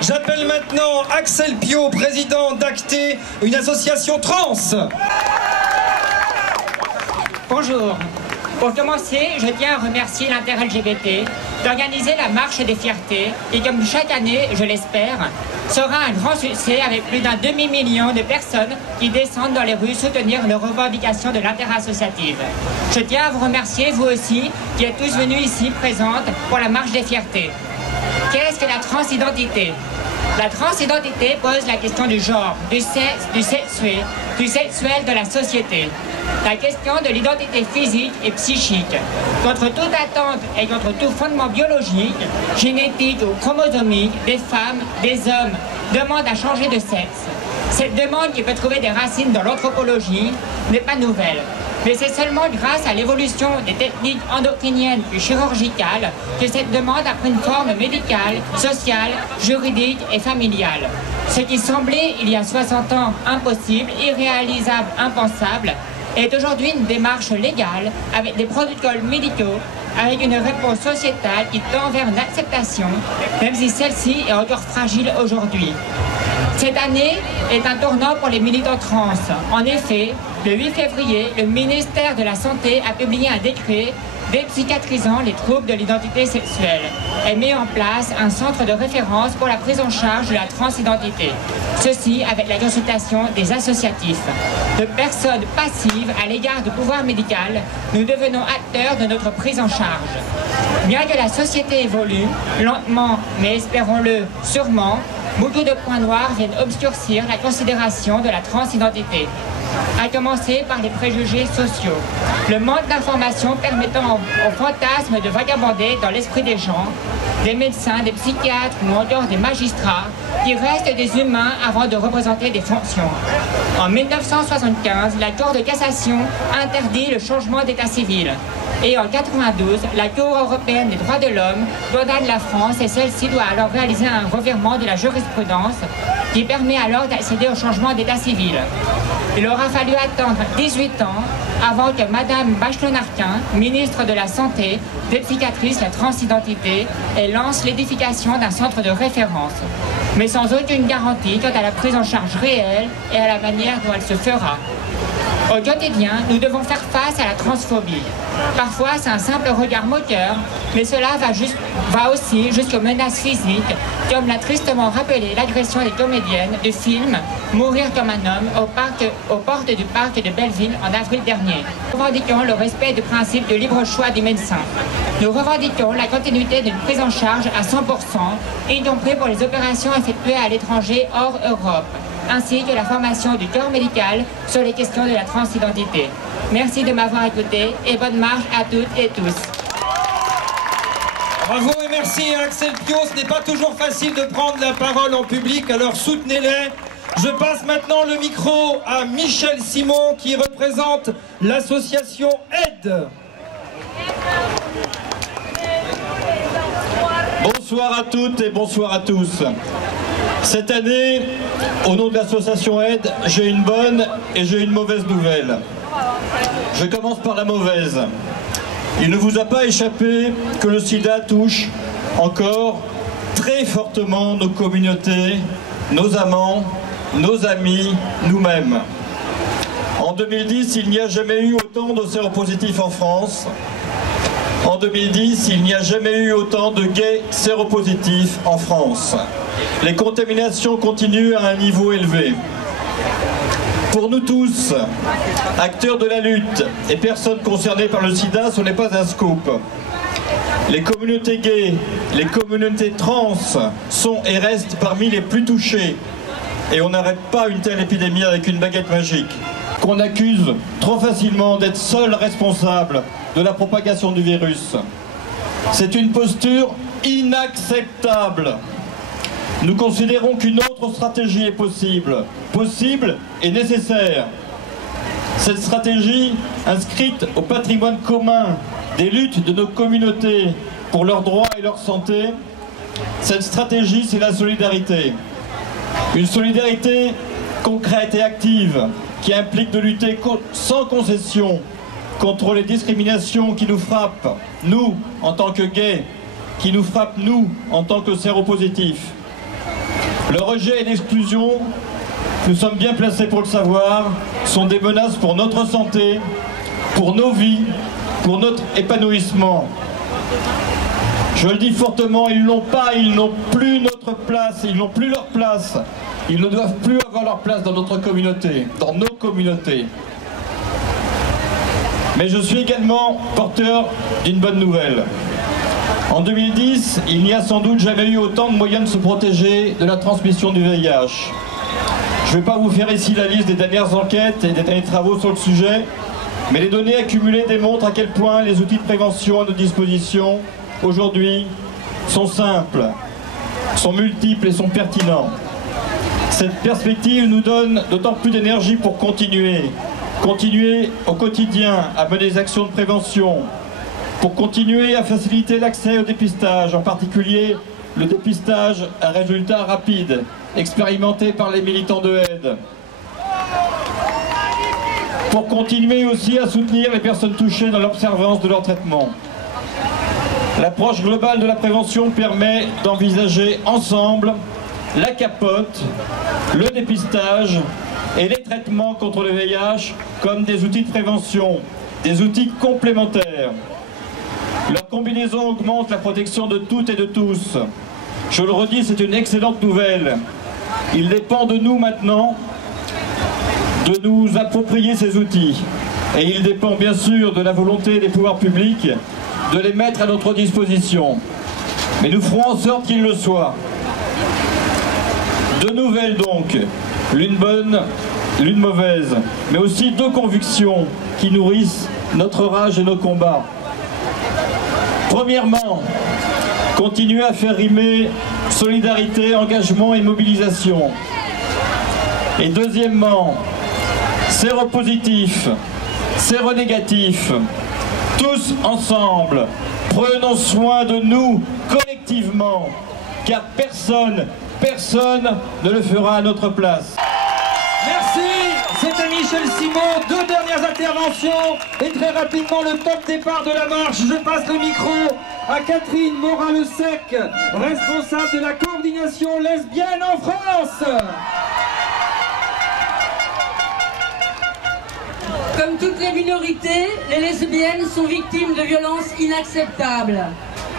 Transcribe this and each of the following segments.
J'appelle maintenant Axel Piot, président d'Acté, une association trans. Bonjour. Pour commencer, je tiens à remercier l'Inter-LGBT d'organiser la Marche des Fiertés qui, comme chaque année, je l'espère, sera un grand succès avec plus d'un demi-million de personnes qui descendent dans les rues soutenir les revendications de l'interassociative. Je tiens à vous remercier, vous aussi, qui êtes tous venus ici présentes pour la Marche des Fiertés. Qu'est-ce que la transidentité? La transidentité pose la question du genre, du sexe, du sexuel de la société. La question de l'identité physique et psychique. Contre toute attente et contre tout fondement biologique, génétique ou chromosomique, des femmes, des hommes demandent à changer de sexe. Cette demande, qui peut trouver des racines dans l'anthropologie, n'est pas nouvelle. Mais c'est seulement grâce à l'évolution des techniques endocriniennes puis chirurgicales que cette demande a pris une forme médicale, sociale, juridique et familiale. Ce qui semblait, il y a 60 ans, impossible, irréalisable, impensable, est aujourd'hui une démarche légale, avec des protocoles médicaux, avec une réponse sociétale qui tend vers une acceptation, même si celle-ci est encore fragile aujourd'hui. Cette année est un tournant pour les militants trans. En effet, le 8 février, le ministère de la Santé a publié un décret dépsychiatrisant les troubles de l'identité sexuelle et met en place un centre de référence pour la prise en charge de la transidentité. Ceci avec la consultation des associatifs. De personnes passives à l'égard du pouvoir médical, nous devenons acteurs de notre prise en charge. Bien que la société évolue, lentement, mais espérons-le sûrement, beaucoup de points noirs viennent obscurcir la considération de la transidentité, à commencer par les préjugés sociaux. Le manque d'informations permettant au fantasme de vagabonder dans l'esprit des gens, des médecins, des psychiatres ou encore des magistrats qui restent des humains avant de représenter des fonctions. En 1975, la Cour de cassation interdit le changement d'état civil. Et en 1992, la Cour européenne des droits de l'homme condamne la France et celle-ci doit alors réaliser un revirement de la jurisprudence qui permet alors d'accéder au changement d'état civil. Il aura fallu attendre 18 ans avant que Madame Bachelot-Narquin, ministre de la Santé, dépsychiatrise la transidentité et lance l'édification d'un centre de référence, mais sans aucune garantie quant à la prise en charge réelle et à la manière dont elle se fera. Au quotidien, nous devons faire face à la transphobie. Parfois, c'est un simple regard moqueur, mais cela va aussi jusqu'aux menaces physiques, comme l'a tristement rappelé l'agression des comédiennes du film Mourir comme un homme aux portes du parc de Belleville en avril dernier. Nous revendiquons le respect du principe de libre choix du médecin. Nous revendiquons la continuité d'une prise en charge à 100%, y compris pour les opérations effectuées à l'étranger hors Europe, ainsi que la formation du corps médical sur les questions de la transidentité. Merci de m'avoir écouté et bonne marche à toutes et tous. Bravo et merci à Axel Piot. Ce n'est pas toujours facile de prendre la parole en public, alors soutenez-les. Je passe maintenant le micro à Michel Simon qui représente l'association Aide. Bonsoir à toutes et bonsoir à tous. Cette année, au nom de l'association Aide, j'ai une bonne et j'ai une mauvaise nouvelle. Je commence par la mauvaise. Il ne vous a pas échappé que le sida touche encore très fortement nos communautés, nos amants, nos amis, nous-mêmes. En 2010, il n'y a jamais eu autant de séropositifs en France. En 2010, il n'y a jamais eu autant de gays séropositifs en France. Les contaminations continuent à un niveau élevé. Pour nous tous, acteurs de la lutte et personnes concernées par le sida, ce n'est pas un scoop. Les communautés gays, les communautés trans sont et restent parmi les plus touchées. Et on n'arrête pas une telle épidémie avec une baguette magique, qu'on accuse trop facilement d'être seul responsable de la propagation du virus. C'est une posture inacceptable. Nous considérons qu'une autre stratégie est possible et nécessaire. Cette stratégie, inscrite au patrimoine commun des luttes de nos communautés pour leurs droits et leur santé, cette stratégie, c'est la solidarité. Une solidarité concrète et active qui implique de lutter sans concession contre les discriminations qui nous frappent, nous, en tant que gays, qui nous frappent, nous, en tant que séropositifs. Le rejet et l'exclusion, nous sommes bien placés pour le savoir, sont des menaces pour notre santé, pour nos vies, pour notre épanouissement. Je le dis fortement, ils n'ont plus notre place, ils n'ont plus leur place. Ils ne doivent plus avoir leur place dans notre communauté, dans nos communautés. Mais je suis également porteur d'une bonne nouvelle. En 2010, il n'y a sans doute jamais eu autant de moyens de se protéger de la transmission du VIH. Je ne vais pas vous faire ici la liste des dernières enquêtes et des derniers travaux sur le sujet, mais les données accumulées démontrent à quel point les outils de prévention à notre disposition aujourd'hui sont simples, sont multiples et sont pertinents. Cette perspective nous donne d'autant plus d'énergie pour continuer au quotidien à mener des actions de prévention, pour continuer à faciliter l'accès au dépistage, en particulier le dépistage à résultats rapides, expérimenté par les militants de aide. Pour continuer aussi à soutenir les personnes touchées dans l'observance de leur traitement. L'approche globale de la prévention permet d'envisager ensemble la capote, le dépistage et les traitements contre le VIH comme des outils de prévention, des outils complémentaires. Leur combinaison augmente la protection de toutes et de tous. Je le redis, c'est une excellente nouvelle. Il dépend de nous maintenant de nous approprier ces outils. Et il dépend bien sûr de la volonté des pouvoirs publics de les mettre à notre disposition. Mais nous ferons en sorte qu'ils le soient. Deux nouvelles donc, l'une bonne, l'une mauvaise, mais aussi deux convictions qui nourrissent notre rage et nos combats. Premièrement, continuer à faire rimer solidarité, engagement et mobilisation. Et deuxièmement, séropositif, séronégatif, tous ensemble, prenons soin de nous collectivement, car personne ne le fera à notre place. Merci, c'était Michel Simon. Deux dernières interventions et très rapidement le top départ de la marche. Je passe le micro à Catherine Morin-Le-Sec, responsable de la coordination lesbienne en France. Comme toutes les minorités, les lesbiennes sont victimes de violences inacceptables.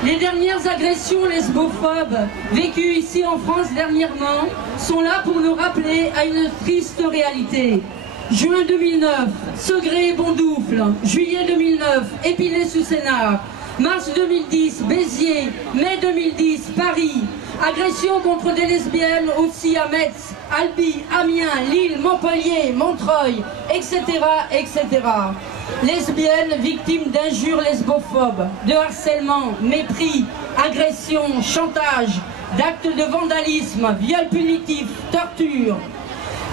Les dernières agressions lesbophobes vécues ici en France dernièrement sont là pour nous rappeler à une triste réalité. Juin 2009, Segré et Bondoufle. Juillet 2009, Épinay-sous-Sénart. Mars 2010, Béziers. Mai 2010, Paris. Agressions contre des lesbiennes aussi à Metz, Albi, Amiens, Lille, Montpellier, Montreuil, etc., etc. Lesbiennes victimes d'injures lesbophobes, de harcèlement, mépris, agressions, chantage, d'actes de vandalisme, viols punitifs, torture.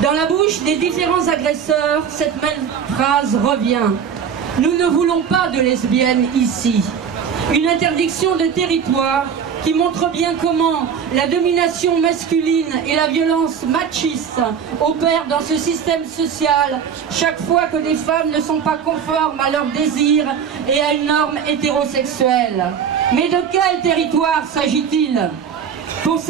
Dans la bouche des différents agresseurs, cette même phrase revient. Nous ne voulons pas de lesbiennes ici. Une interdiction de territoire qui montre bien comment la domination masculine et la violence machiste opèrent dans ce système social chaque fois que les femmes ne sont pas conformes à leurs désirs et à une norme hétérosexuelle. Mais de quel territoire s'agit-il ? Pour